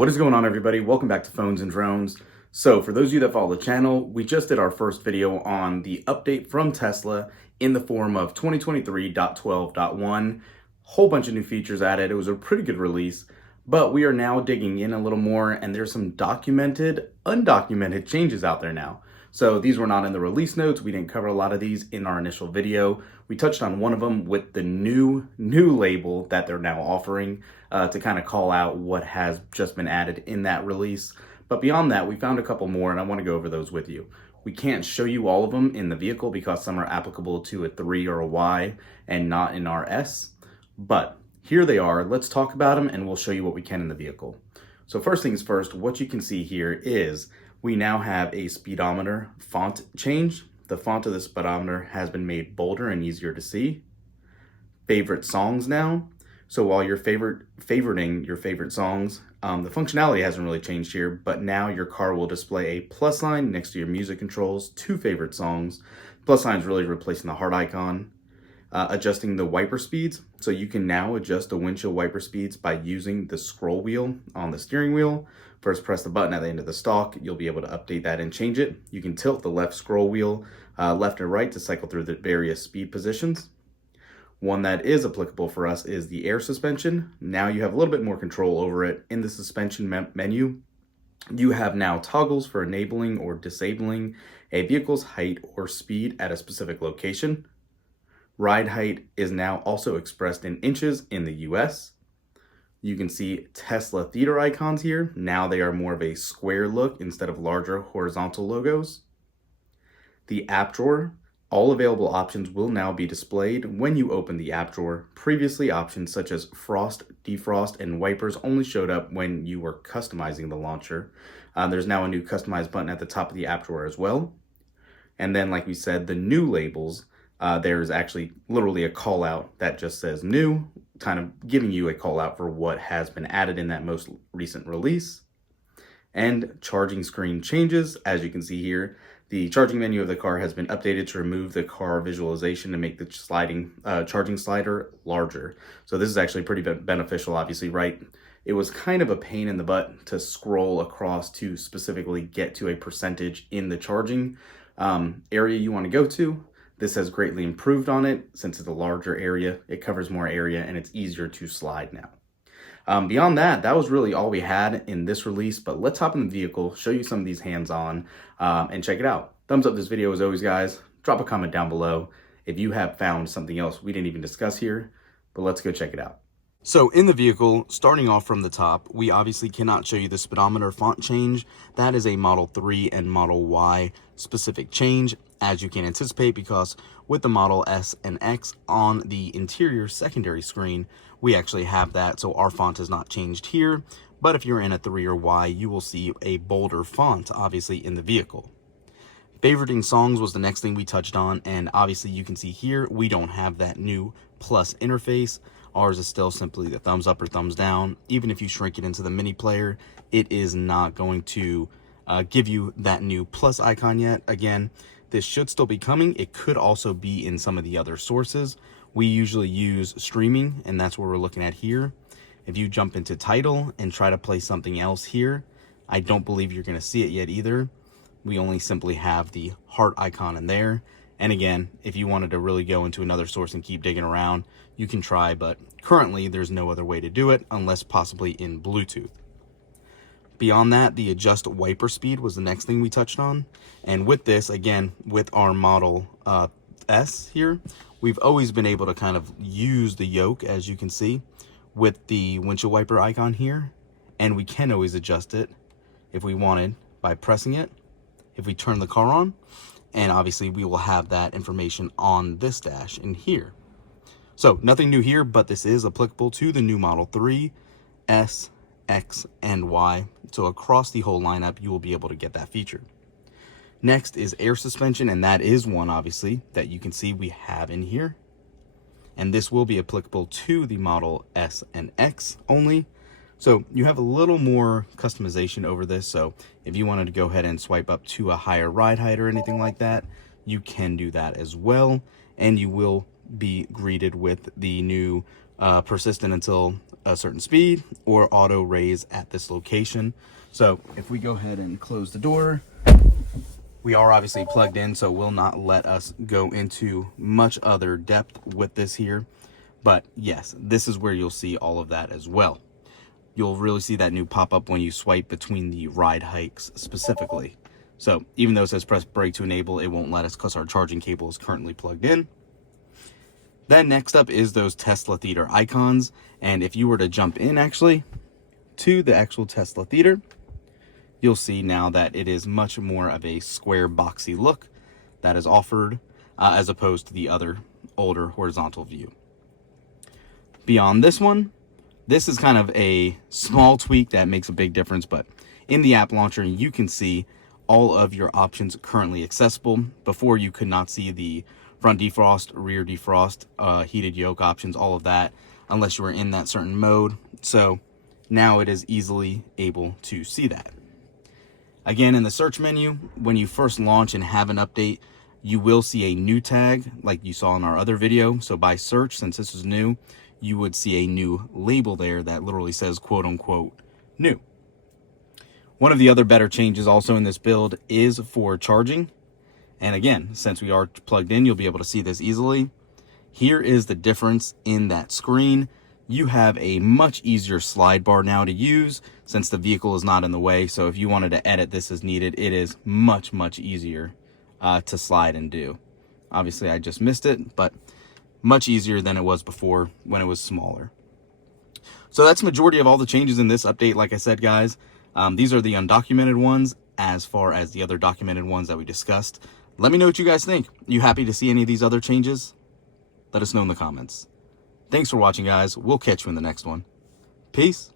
What is going on, everybody? Welcome back to Phones and Drones. So for those of you that follow the channel, we just did our first video on the update from Tesla in the form of 2023.12.1. Whole bunch of new features added. It was a pretty good release, but we are now digging in a little more, and there's some documented, undocumented changes out there now. So these were not in the release notes. We didn't cover a lot of these in our initial video. We touched on one of them with the new label that they're now offering to kind of call out what has just been added in that release. But beyond that, we found a couple more, and I want to go over those with you. We can't show you all of them in the vehicle because some are applicable to a 3 or a Y and not in our S. But here they are. Let's talk about them, and we'll show you what we can in the vehicle. So first things first, what you can see here is we now have a speedometer font change. The font of the speedometer has been made bolder and easier to see. Favorite songs now. So while you're favoriting your favorite songs, the functionality hasn't really changed here, but now your car will display a plus sign next to your music controls to favorite songs. Plus sign is really replacing the heart icon. Adjusting the wiper speeds. So you can now adjust the windshield wiper speeds by using the scroll wheel on the steering wheel. First, press the button at the end of the stalk. You'll be able to update that and change it. You can tilt the left scroll wheel left and right to cycle through the various speed positions. One that is applicable for us is the air suspension. Now you have a little bit more control over it. In the suspension menu, you have now toggles for enabling or disabling a vehicle's height or speed at a specific location. Ride height is now also expressed in inches in the US. You can see Tesla theater icons here. Now they are more of a square look instead of larger horizontal logos. The app drawer, all available options will now be displayed when you open the app drawer. Previously, options such as frost, defrost, and wipers only showed up when you were customizing the launcher. There's now a new customize button at the top of the app drawer as well. And then, like we said, the new labels, there's actually literally a call out that just says new, kind of giving you a call out for what has been added in that most recent release. And charging screen changes. As you can see here, the charging menu of the car has been updated to remove the car visualization and make the sliding charging slider larger. So this is actually pretty beneficial, obviously, right? It was kind of a pain in the butt to scroll across to specifically get to a percentage in the charging area you want to go to. This has greatly improved on it. Since it's a larger area, it covers more area and it's easier to slide now. Beyond that, that was really all we had in this release, but let's hop in the vehicle, show you some of these hands-on, and check it out. Thumbs up this video as always, guys. Drop a comment down below if you have found something else we didn't even discuss here, but let's go check it out. So in the vehicle, starting off from the top, we obviously cannot show you the speedometer font change. That is a Model 3 and Model Y specific change, as you can anticipate, because with the Model S and X on the interior secondary screen, we actually have that, so our font has not changed here. But if you're in a 3 or Y, you will see a bolder font, obviously, in the vehicle. Favoriting songs was the next thing we touched on, and obviously you can see here, we don't have that new plus interface. Ours is still simply the thumbs up or thumbs down. Even if you shrink it into the mini player, it is not going to give you that new plus icon yet. Again, this should still be coming. It could also be in some of the other sources. We usually use streaming, and that's what we're looking at here. If you jump into title and try to play something else here, I don't believe you're going to see it yet either. We only simply have the heart icon in there. And again, if you wanted to really go into another source and keep digging around, you can try, but currently there's no other way to do it unless possibly in Bluetooth. Beyond that, the adjust wiper speed was the next thing we touched on. And with this, again, with our Model S here, we've always been able to kind of use the yoke, as you can see, with the windshield wiper icon here. And we can always adjust it if we wanted by pressing it, if we turn the car on. And obviously we will have that information on this dash in here. So nothing new here, but this is applicable to the new Model 3, S, X, and Y. So across the whole lineup, you will be able to get that feature. Next is air suspension, and that is one, obviously, that you can see we have in here. And this will be applicable to the Model S and X only. So you have a little more customization over this. So if you wanted to go ahead and swipe up to a higher ride height or anything like that, you can do that as well. And you will be greeted with the new persistent until a certain speed, or auto raise at this location. So if we go ahead and close the door, we are obviously plugged in, so it will not let us go into much other depth with this here. But yes, this is where you'll see all of that as well. You'll really see that new pop-up when you swipe between the ride hikes specifically. So even though it says press brake to enable, it won't let us because our charging cable is currently plugged in. Then next up is those Tesla Theater icons. And if you were to jump in actually to the actual Tesla Theater, you'll see now that it is much more of a square boxy look that is offered as opposed to the other older horizontal view. Beyond this one, this is kind of a small tweak that makes a big difference, but in the app launcher, you can see all of your options currently accessible. Before, you could not see the front defrost, rear defrost, heated yoke options, all of that, unless you were in that certain mode. So now it is easily able to see that. Again, in the search menu, when you first launch and have an update, you will see a new tag like you saw in our other video. So by search, since this is new, you would see a new label there that literally says quote unquote new. One of the other better changes also in this build is for charging. And again, since we are plugged in, you'll be able to see this easily. Here is the difference in that screen. You have a much easier slide bar now to use since the vehicle is not in the way. So if you wanted to edit this as needed, it is much, much easier to slide and do. Obviously, I just missed it, but much easier than it was before when it was smaller. So that's majority of all the changes in this update. Like I said, guys, these are the undocumented ones as far as the other documented ones that we discussed. Let me know what you guys think. Are you happy to see any of these other changes? Let us know in the comments. Thanks for watching, guys. We'll catch you in the next one. Peace.